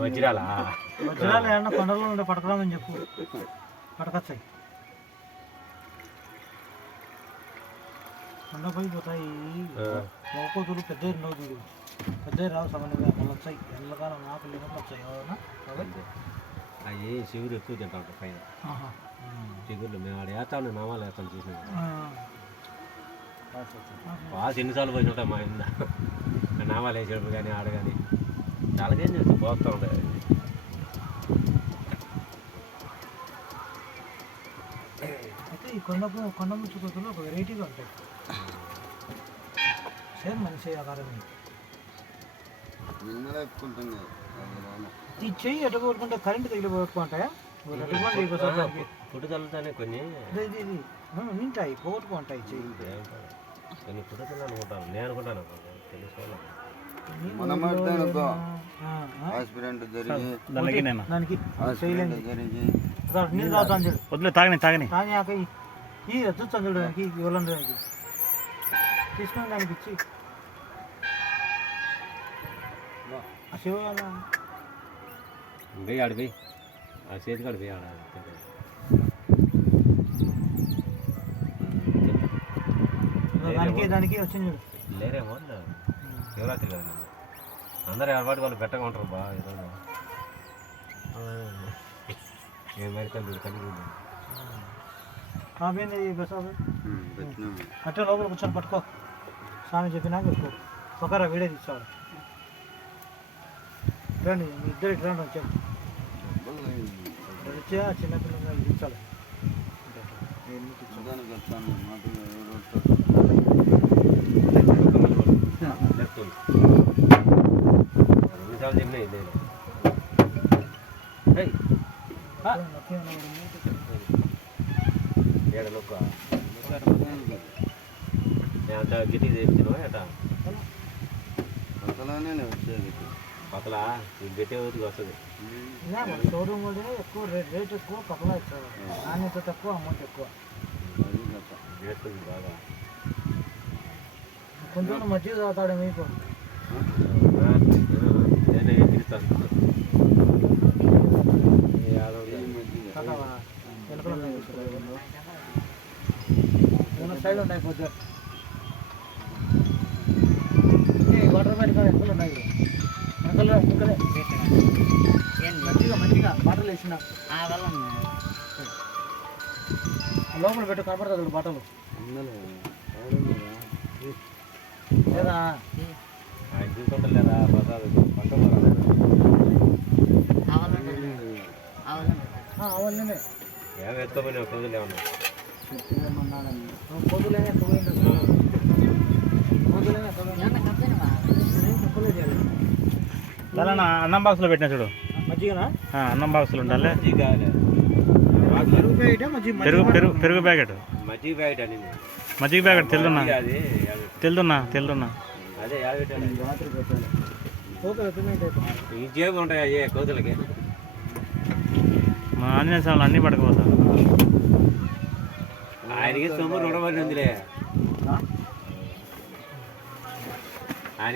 వజ్రాలా ఏమన్నా కొండల్లో ఉండే పడకరామని చెప్పు, పడకొచ్చాయి. కొండపై పోతాయి మొక్కతులు పెద్ద నోదులు పెద్ద రావు సమన్వయంగా మళ్ళీ వచ్చాయి. ఎండకాలం ఆకులు ఏమన్నా వచ్చాయి అవునా? అవి శివుడు ఎక్కువ తింటా ఉంటాయి పైన చిగుర్లు. మేము ఆడ వేస్తాను నామాలు వేస్తాను చూసిన బాగా ఎన్నిసార్లు పోయి ఉంటాయి మా ఇంద నామాలు వేసేటప్పుడు కానీ ఆడ కానీ అలాగే చేసి పోస్తూ ఉంటాయి. అయితే ఈ కొండ ముచ్చుకోతులు ఒక వెరైటీగా ఉంటాయి. సేమ్ మనిషి ఆకారమే. ఈ చెయ్యి ఎట కొట్టుకుంటే కరెంట్ తగిలి పోగొట్టుకుంటాయా? ఫుడ్ తల్లుతానే కొన్ని నింటాయి పోగొట్టుకుంటాయి చెయ్యి. కొన్ని ఫుడ్ తల్లు అనుకుంటాను, నేను అనుకుంటాను తెలుసుకోవాలి. వదిలే తాగని తాగని తాగాక ఈ చూస్తాను చూడడానికి ఇవ్వడానికి తీసుకుని దానికి ఇచ్చి శివ పోయి ఆడిపోయి ఆ చేతికి ఆడిపోయి ఆడ దానికి వచ్చింది చూడు. లేరేమో శివరాత్రి కదా అందరూ ఏర్పాటు వాళ్ళు పెట్టగా ఉంటారు బాగా ఈరోజు అట్టే లోపల కూర్చొని పట్టుకో. స్వామి చెప్పినాక ఎక్కువ ఒకరా వీడియో తీసుకోవాలి. రండి మీ ఇద్దరు ఇటు రండి వచ్చాను వచ్చా చిన్నపిల్లగా తీర్చాలి. రెండుసార్లు చెప్పినాయి ఏడనొక్క అంత గిట్టి తెచ్చినా ఎట పక్కల గట్టి వస్తుంది. షోరూమ్ ఎక్కువ రేట్ ఎక్కువ పక్కల ఇస్తారు. నాణ్యత తక్కువ అమౌంట్ ఎక్కువ. బాగా కొంచెం మజ్జిగ తాగుతాడు మీకు సైడ్ ఉన్నాయి కొద్దిగా వాటర్ బయట ఎక్కడ ఉన్నాయి వెనకలో వెనకలే మంచిగా బాటలు వేసిన లోపల పెట్టు కనపడుతుంది బాటలు లేదా చూసుకుంటలేదా అవన్నీ ఏమి ఎత్తుకోపోయినా కొద్దులు ఏమన్నా అన్నం బాక్స్లో పెట్టినా చూడు. మజ్జిగనా అన్నం బాక్స్లో ఉండాలి. పెరుగు ప్యాకెట్ మజ్జిగ ప్యాకెట్ అని మజ్జిగ ప్యాకెట్ తెలుదున్నా అదే ఈ జేబు ఉంటాయి అయ్యే కోతులకి. మా ఆంజనేయ స్వామిలో అన్నీ పడకపోతాం. ఆయనకి సొమ్ము రుణపడి ఉందిలే.